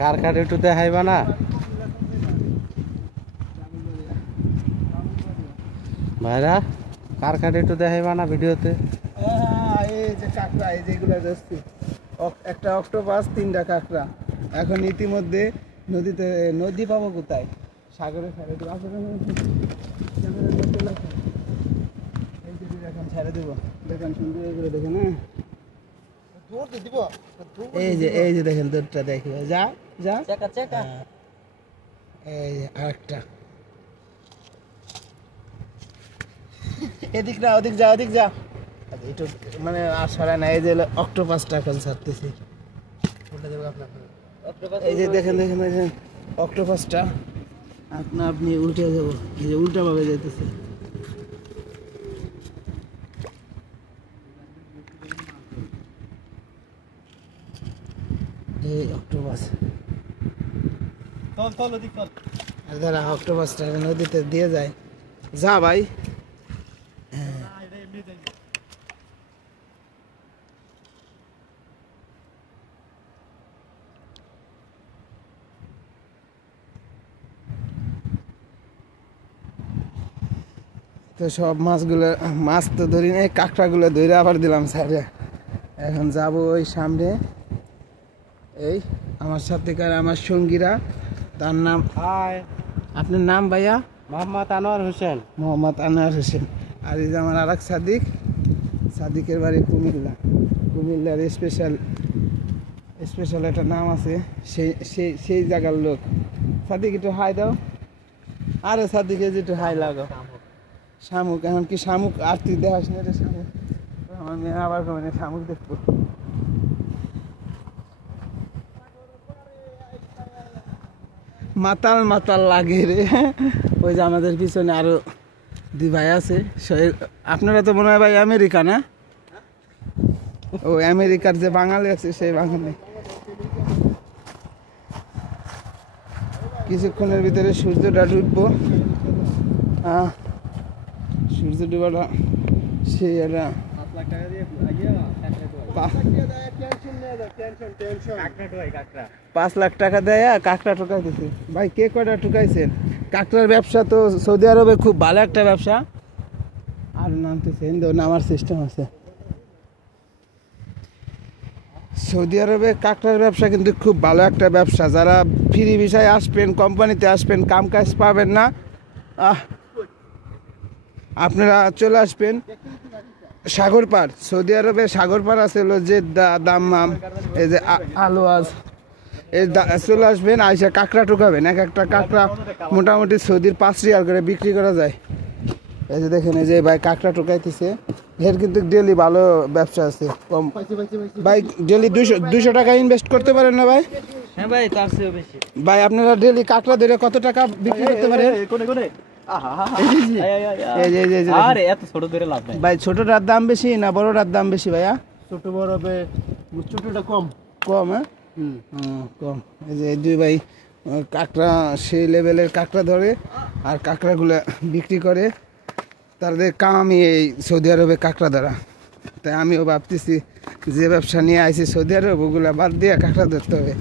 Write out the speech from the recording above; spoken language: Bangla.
কার কার একটু দেখাইবা না ভাইরা, কার কার একটু দেখাইবা না ভিডিওতে? এই যে কাঁকড়া, এই যেগুলো দেখছি, একটা অক্টোপাস, 3টা কাঁকড়া। এখন ইতিমধ্যে নদীতে, নদী পাবো কোথায়? সাগরে ছেড়ে দেবো। এই যে এখন ছেড়ে দেবো, দেখেন সুন্দর করে দেখেন। এই যে দেখেন দুধটা, দেখবে যা যা। এই যে আরেকটা, এদিক না, ওদিক যা, ওদিক যা। একটু মানে আর সরাই না। এই যে অক্টোপাসটা এখন ছাড়তেছি। এই যে দেখেন দেখেন দেখেন অক্টোপাসটা আপনি উল্টে যাবো, এই যে উল্টা ভাবে যেতেছে। এই অক্টোপাস, যারা অক্টোপাসটা নদীতে দিয়ে যায়, যা ভাই। তো সব মাছগুলো, মাছ তো ধরি না, কাঁকড়াগুলো ধরে আবার দিলাম সাইডে। এখন যাব ওই সামনে। এই আমার সাথেকার আমার সঙ্গীরা, তার নাম, আপনার নাম ভাইয়া? মোহাম্মদ আনোয়ার হোসেন। মোহাম্মদ আনোয়ার হোসেন। আর এই যে আমার আর এক সাদিক, সাদিকের বাড়ি কুমিল্লা। কুমিল্লার স্পেশাল একটা নাম আছে, সেই জায়গার লোক। সাদিক একটু হাই দাও। আরে সাদিকে যে একটু হাই লাগাও। শামুক, এখন কি শামুক আর তুই দেখাস না রে শামুক? আমার মেয়ে আবার মানে শামুক দেখবো। মাতাল মাতাল লাগে রে। ওই যে আমাদের পিছনে আরো 2 ভাই আছে। আপনারা তো মনে হয় ভাই আমেরিকা না? ও আমেরিকার যে বাঙালি আছে সেই বাঙালি। কিছুক্ষণের ভিতরে সূর্যটা ডুববো। সূর্য ডুবাটা সেই একটা 5 লাখ টাকা দেয় কাঁকড়া ঠুকাইতেছে। ভাই কে কয়টা ঠুকাইছেন? কাঁকড়ার ব্যবসা তো সৌদি আরবে খুব ভালো একটা ব্যবসা। আর নামতেছে, নামার সিস্টেম আছে। সৌদি আরবে কাঁকড়ার ব্যবসা কিন্তু খুব ভালো একটা ব্যবসা। যারা ফ্রি ভিসায় আসবেন, কোম্পানিতে আসবেন, কাম কাজ পাবেন না, আপনারা চলে আসবেন সাগর পার। সৌদি আরবে সাগর পার আছে যে দাম্মাম, এই যে আলওয়াজ, এই চলে আসবেন, আইসা কাঁকড়া ঠুকাবেন। এক একটা কাঁকড়া মোটামুটি সৌদির 5 রিয়াল করে বিক্রি করা যায়। এই যে দেখেন, এই যে ভাই কাঁকড়া ঠুকাইতেছে। এর কিন্তু ডেলি ভালো ব্যবসা আছে। কম ভাই, ডেলি 200 টাকা ইনভেস্ট করতে পারেন না ভাই? হ্যাঁ ভাই, তার চেয়েও বেশি। ভাই আপনারা ডেলি কাঁকড়া ধরে কত টাকা বিক্রি করতে পারেন? ভাই ছোটটার দাম বেশি না বড়টার দাম বেশি ভাইয়া? ছোট বড় হবে, ছোটটা কম। কম? হ্যাঁ কম। এই যে 2 ভাই কাঁকড়া সেই লেভেলের কাঁকড়া ধরে আর কাঁকড়াগুলো বিক্রি করে। তাদের কামই এই সৌদি আরবে কাঁকড়া ধরা। তাই আমিও ভাবতেছি যে ব্যবসা নিয়ে আইছি সৌদি আরব, ওগুলা বাদ দিয়ে কাঁকড়া ধরতে হবে।